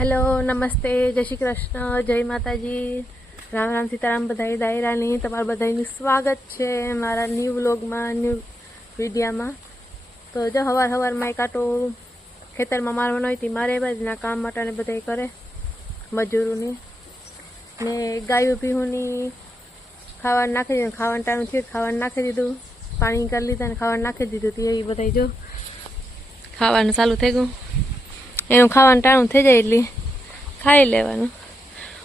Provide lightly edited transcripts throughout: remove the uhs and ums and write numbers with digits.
Hello नमस्ते जय श्री कृष्ण जय माताजी राम राम सीताराम बधाई दायरानी तमारा बधाईનું સ્વાગત છે મારા ન્યૂ વ્લોગમાં ન્યૂ વિડીયામાં। તો જો હવારમાં કાંટો ખેતરમાં મારવાનો હોય તી મારે બાજના કામ માટાને બધાય કરે મજૂરોની ને ગાયો ભીહુની ખાવાનું નાખી દીધું। ખાવાનું ટાણું થયું ખાવાનું નાખી દીધું, પાણી કરી લીધા ને ખાવાનું નાખી દીધું તી એ બધાય જો ખાવાનું ચાલુ થઈ ગયું। એનું ખાવાનું ટાણું થઈ જાય એટલે ખાઈ લેવાનું।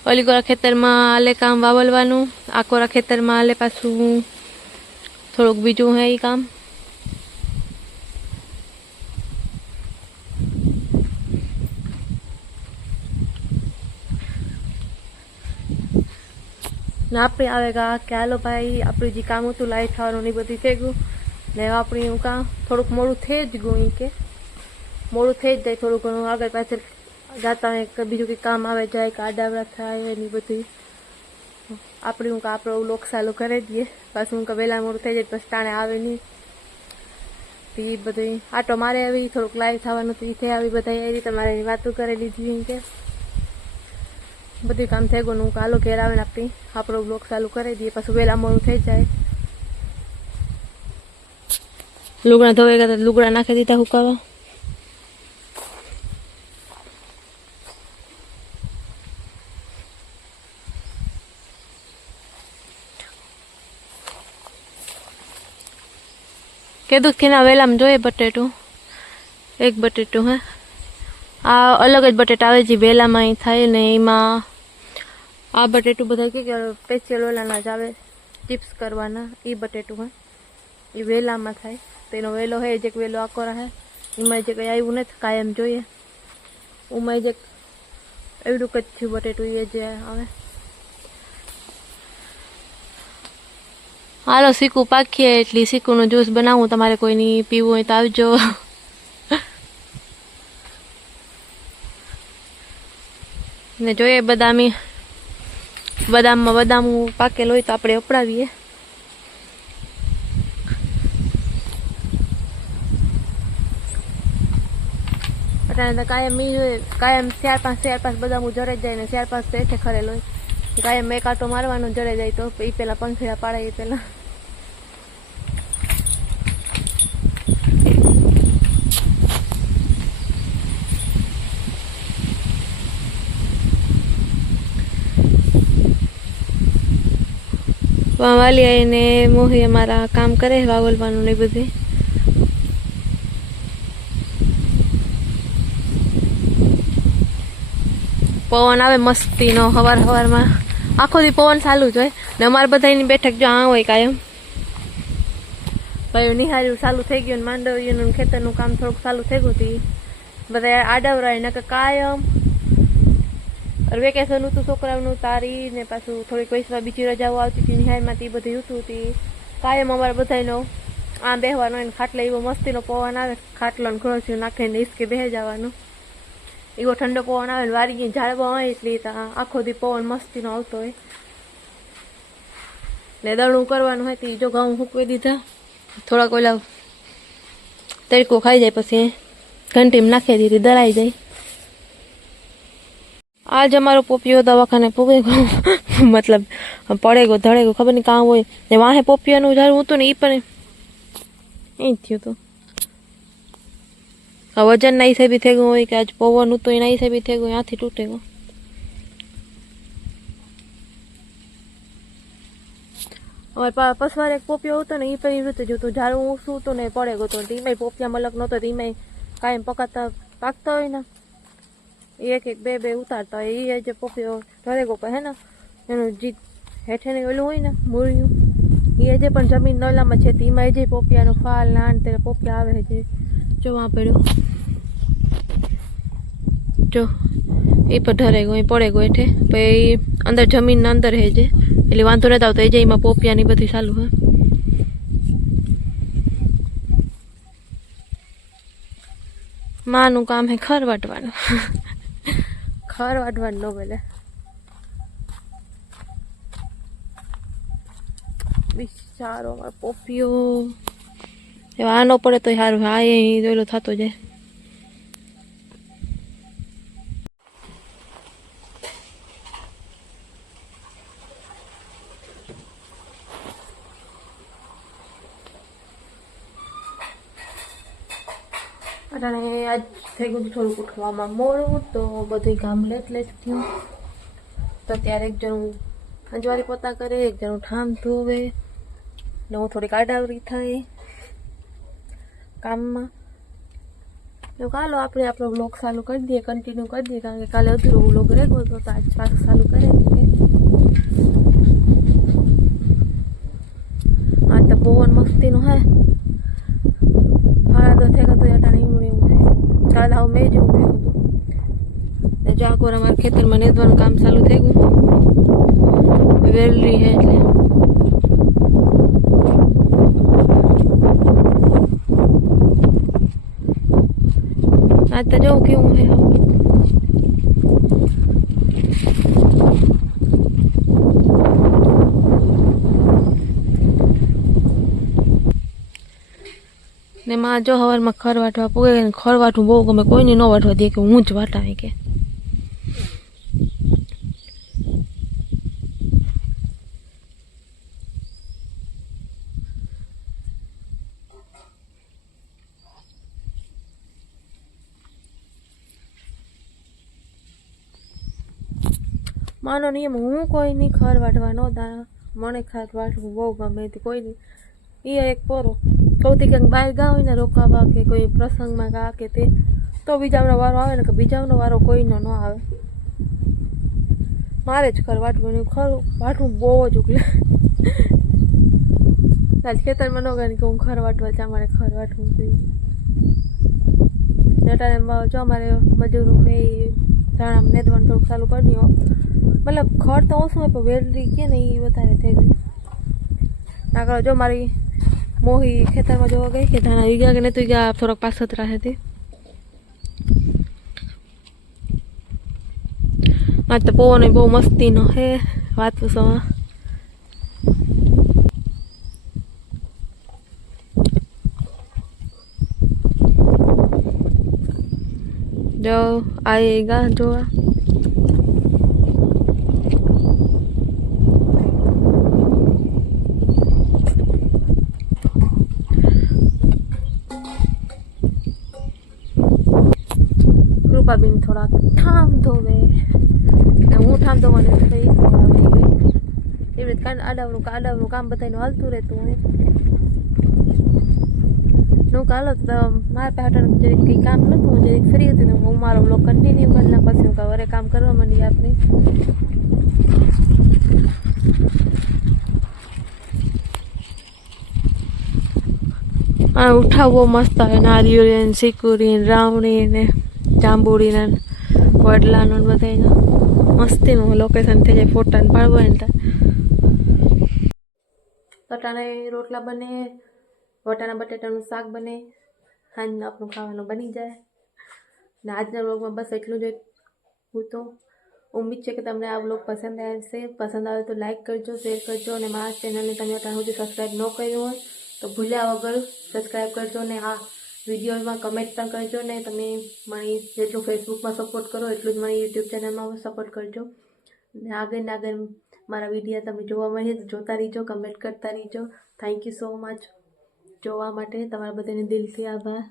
ઓલી કોરા ખેતરમાં આલે કામ વાવલવાનું, આ કોરા ખેતરમાં આલે પાછું થોડુંક બીજું હે એ કામ। ને આપણે આવેગા કે હાલો ભાઈ આપણું જે કામ હતું લાઈટ થવાનું ને બધું થઈ ગયું ને આપણે એવું કામ થોડુંક મોડું થઈ જ ગયું એ કે મોડું થઈ જ જાય થોડું ઘણું આગળ પાછળ જાતા હોય બીજું કંઈ કામ આવે જાય કે આડાવડા થાય એની બધું આપણે હું આપણો લોક ચાલુ કરી દઈએ પાછું હું વહેલા મોડું થઈ જાય પછી ટાણે આવે નહીં એ બધું આટો મારે આવી થોડુંક લાઈવ થવાનું તો એ થઈ આવી બધા એ રીતે મારે વાતો કરી લીધી એમ કે બધું કામ થઈ ગયું હું હાલો ઘેર આવે ને આપણો બ્લોક ચાલુ કરી દઈએ પાછું વહેલા મોડું થઈ જાય। લુગડા ધોવાઈ ગયા લુગડા નાખી દીધા હુકાવા। કીધું કે ના વેલામાં જોઈએ બટેટું એક બટેટું હે આ અલગ જ બટેટા આવે જે વેલામાં અહીં થાય ને એમાં આ બટેટું બધા કે સ્પેશિયલ ઓલાના જ આવે ચિપ્સ કરવાના એ બટેટું હે એ વેલામાં થાય તેનો વેલો હે જે વેલો આકોરા હે એમાં જે કંઈ આવ્યું નથી કાયમ જોઈએ ઉમાં જે એવડું કચ્છું બટેટું એ જે આવે। હાલો સીકું પાકીએ એટલે સીકુનું જ્યુસ બનાવું, તમારે કોઈની પીવું હોય તો આવજો। ને જોઈએ બદામમાં બદામ પાકેલ હોય તો આપણે અપડાવીએ। અત્યારે કાયમ કાયમ ચાર પાંચ બદામ જરે જાય ને 4-5 પેઠે ખરેલ હોય કાયમ એક આટો મારવાનો જડે જાય તો એ પેલા પંખીડા પાડે એ પેલા વાલી આવીને મોહી અમારા કામ કરે વાવલવાનું ને બધું। પવન આવે મસ્તીનો હવારમાં આખો દી પવન ચાલુ જ હોય ને અમારે બધાની બેઠક જો આ હોય કાયમ ભાઈ નિહાર્યું ચાલુ થઈ ગયું ને માંડવીનું ખેતરનું કામ થોડુંક ચાલુ થઈ ગયું હતું બધા આડાવરાય ને કાયમ વેકેશન હતું છોકરાઓનું તારી ને પાછું થોડીક વૈસવા બીજી રજાઓ આવતી હતી નિહાળમાં તે બધું હતું હતી કાયમ અમારે બધાનો આ બેહવાનો હોય ને ખાટલે એવો મસ્તીનો પવન આવે ખાટલો ને ઘોડ્યું નાખીને હિસકે બેસી જવાનું એવો ઠંડો પવન આવે ને વારી ઝાડવા હોય એટલે આખો દી પવન મસ્તીનો આવતો હોય ને દળું કરવાનું હોય તો જો ઘઉં સૂકવી દીધા થોડાક ઓલા તડકો ખાઈ જાય પછી ઘંટીમાં નાખી દીધી દળાઈ જાય। આજ અમારો પોપિયો દવાખાને પૂગે ગયો મતલબ પડે ગયો ધડે ગયો ખબર નહીં કામ હોય ને વાહે પોપિયાનું ઝાડું હતું ને એ પણ એ થયું હતું વજન ના હિસાબે થઈ ગયું હોય કે આજ પવન હતું એના હિસાબે થઈ ગયું ત્યાંથી તૂટે ગયો। અમારે પસવાર એક પોપિયો હતો ને એ પણ એવી રીતે જોતું ઝાડું ઊંચું હતું ને પડે ગયો હતો એમાંય પોપિયા મલક નહોતો એમાંય કાયમ પાકતા હોય ને એક બે ઉતારતા હોય એ જે પોપિયો ધરે ગયો હે ને એનું જીત હેઠે ઓલું હોય ને મૂળિયું એ જે પણ જમીન નોલામાં છે એમાં જે પોપિયાનો ફાલ નાન તે પોપિયા આવે છે જો આ પડ્યો જો એ પણ ઢરે ગયો એ પડે ગયો હેઠે પછી અંદર જમીનના અંદર હે જે એટલે વાંધો નથી આવતો એ જે એમાં પોપિયાની બધી ચાલુ હે। માનું કામ હે ખર વાટવાનું ખર વાટવાનું ન બોલે બિચારો અમારો પોપિયો એવા આ ન પડે તો સારું હા એ જોયેલો થતો જાય। અટાણે આજ થઈ ગયું થોડુંક ઉઠવામાં મોડું, તો બધું કામ લેટ થયું. તો ત્યારે એક જણું અંજવારી પોતા કરે, એક જણું ઠામ ધોવે ને હું થોડીક આડાવરી થાય કામમાં. તો ચાલો આપણે આપણો બ્લોગ ચાલુ કરી દઈએ, કન્ટિન્યુ કરી દઈએ, કારણ કે કાલે અધૂરો બ્લોગ રહેતો હતો, તો આજ પાછું ચાલુ કરી દઈએ. આ તો પવન મસ્તીનું હે, હાડા તો થઈ ગયો અટાણે એવું હે. કાલે આવું મેં જેવું થયું હતું ને જાકોર અમારા ખેતરમાં નેદવાનું કામ ચાલુ થઈ ગયું. વેલરી હે એટલે આજ તો જોઉં કેવું હે. ને માં જો હવારમાં ખર વાટવા પૂગે ને ખર વાટવું બહુ ગમે, કોઈને ન વાટવા દે કે હું જ વાટાવી કે. માનો નિયમ હું કોઈની ખર વાટવા ન દા, મને ખર વાટવું બહુ ગમે તે કોઈ નહીં. એ એક પોરો કૌતી ક્યાંક બહાર ગા હોય ને રોકાવા કે કોઈ પ્રસંગમાં ગા કે તે, તો બીજાનો વારો આવે ને કે બીજાનો વારો કોઈનો ન આવે. મારે જ ખર વાટવું, ખર વાટવું બહુ જ ઉકલે. આજ ખેતરમાં ન ગઈ કે હું ખર વાટવા જા, મારે ખર વાટવું જોઈએ. અટાણે જો અમારે મજૂરો એ ધાણા નેદવાનું થોડુંક ચાલુ કરી દો. મતલબ ખડ તો ઓછું હોય પણ વેલરી કે ને એ વધારે થઈ ગઈ. આગળ જો મારી મોહી ખેતરમાં જોવા ગઈ કે ધાણા વીગા કે નહીં તો વીગા થોડાક પાછતરા હતી. આજ તો પવન બહુ મસ્તીનો હે, વાત પૂછવામાં. જો આएगा જોવા. કૃપાબેન થોડા ઠામ ધોવે ને હું ઠામ ધોવાની થઈ એવી રીતે આડાવનું કામ બધાનું હાલતું રહેતું હોય. હું કાલો તો મારા પાટણ જરીક કંઈ કામ નહોતું, જરીક ફ્રી હતી ને હું મારો બ્લોગ કન્ટિન્યુ કરેલા. પછી હું વરે કામ કરવા માંડી આપણે. આ ઉઠાવ બહુ મસ્ત આવે, નારિયેળ ને સિકુરી ને રાવણી ને જાંબુડી ને વડલાનો ને બધાનો મસ્તીનું લોકેશન થઈ જાય ફોટા ને પાડવો હોય ને. તટાણે રોટલા બને, વટાણા બટેટાનું શાક બને, સાંજનું આપણું ખાવાનું બની જાય. ને આજના વ્લોગમાં બસ એટલું જ હું તો ઉમ્મીદ છે કે તમને આ વ્લોગ પસંદ આવશે. પસંદ આવે તો લાઈક કરજો, શેર કરજો, અને મારા ચેનલને તમે અત્યાર સુધી સબસ્ક્રાઈબ ન કર્યું હોય તો ભૂલ્યા વગર સબસ્ક્રાઈબ કરજો. ને આ વિડીયોમાં કમેન્ટ પણ કરજો. ને તમે મને જેટલું ફેસબુકમાં સપોર્ટ કરો એટલું જ મને યુટ્યુબ ચેનલમાં સપોર્ટ કરજો. ને આગળ મારા વિડીયો તમે જોવા મળે તો જોતા રહીજો, કમેન્ટ કરતા રહીજો. થેન્ક યુ સો મચ જોવા માટે. તમારા બધાને દિલથી આભાર.